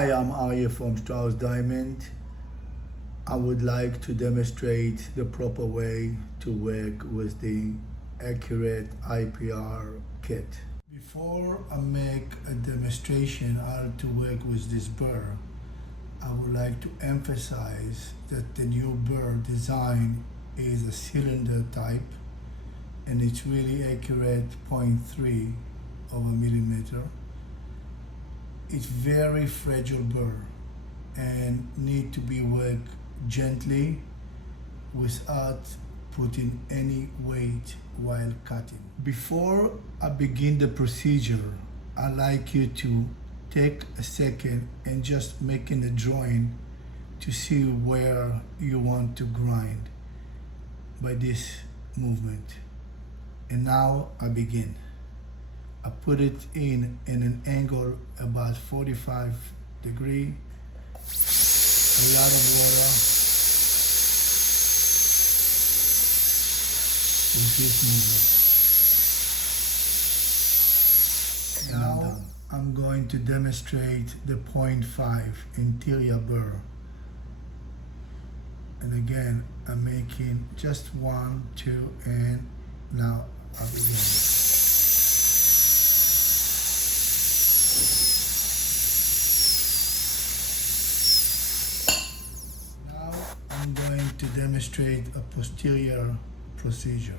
Hi, I'm Arya from Strauss Diamond. I would like to demonstrate the proper way to work with the Accurate IPR kit. Before I make a demonstration how to work with this burr, I would like to emphasize that the new burr design is a cylinder type and it's really accurate 0.3 of a millimeter. It's very fragile burr and need to be worked gently without putting any weight while cutting. Before I begin the procedure, I'd like you to take a second and just making a drawing to see where you want to grind by this movement. And now I begin. I put it in an angle about 45 degrees, a lot of water with this movement. Now I'm going to demonstrate the 0.5 anterior burr. And again, I'm making just 1, 2, and now I'll begin. I'm going to demonstrate a posterior procedure.